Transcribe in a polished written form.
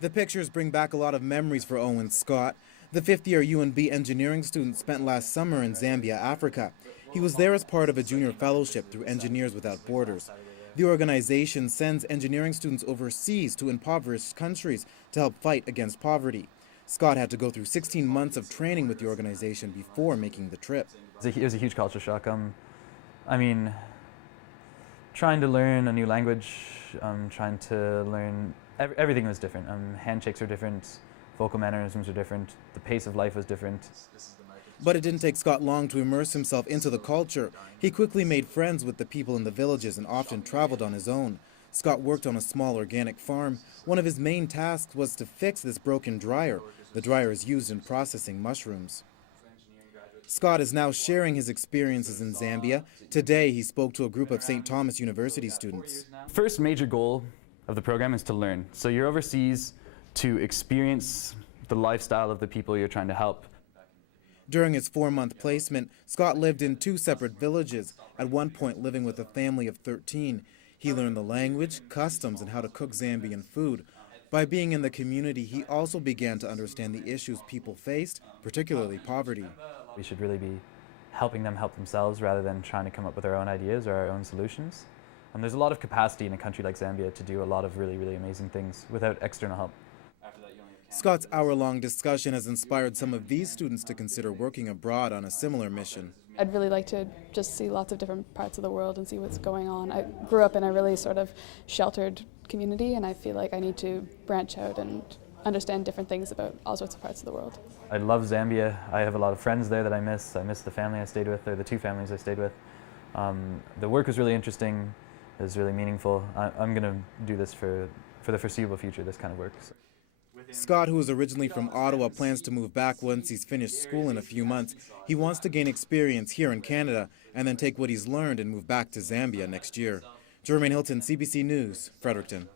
The pictures bring back a lot of memories for Owen Scott. The fifth-year UNB engineering student spent last summer in Zambia, Africa. He was there as part of a junior fellowship through Engineers Without Borders. The organization sends engineering students overseas to impoverished countries to help fight against poverty. Scott had to go through 16 months of training with the organization before making the trip. It was a huge culture shock. I mean, trying to learn a new language, trying to learn, everything was different. Handshakes are different, vocal mannerisms are different, the pace of life was different. But it didn't take Scott long to immerse himself into the culture. He quickly made friends with the people in the villages and often traveled on his own. Scott worked on a small organic farm. One of his main tasks was to fix this broken dryer. The dryer is used in processing mushrooms. Scott is now sharing his experiences in Zambia. Today, he spoke to a group of St. Thomas University students. First major goal of the program is to learn. So you're overseas to experience the lifestyle of the people you're trying to help. During his 4-month placement, Scott lived in 2 separate villages, at one point living with a family of 13. He learned the language, customs, and how to cook Zambian food. By being in the community, he also began to understand the issues people faced, particularly poverty. We should really be helping them help themselves rather than trying to come up with our own ideas or our own solutions. And there's a lot of capacity in a country like Zambia to do a lot of really, really amazing things without external help. Scott's hour-long discussion has inspired some of these students to consider working abroad on a similar mission. I'd really like to just see lots of different parts of the world and see what's going on. I grew up in a really sort of sheltered community, and I feel like I need to branch out and understand different things about all sorts of parts of the world. I love Zambia. I have a lot of friends there that I miss. I miss the family I stayed with, or the 2 families I stayed with. The work was really interesting. It was really meaningful. I'm going to do this for the foreseeable future, this kind of work. So. Scott, who is originally from Ottawa, plans to move back once he's finished school in a few months. He wants to gain experience here in Canada and then take what he's learned and move back to Zambia next year. Jermaine Hilton, CBC News, Fredericton.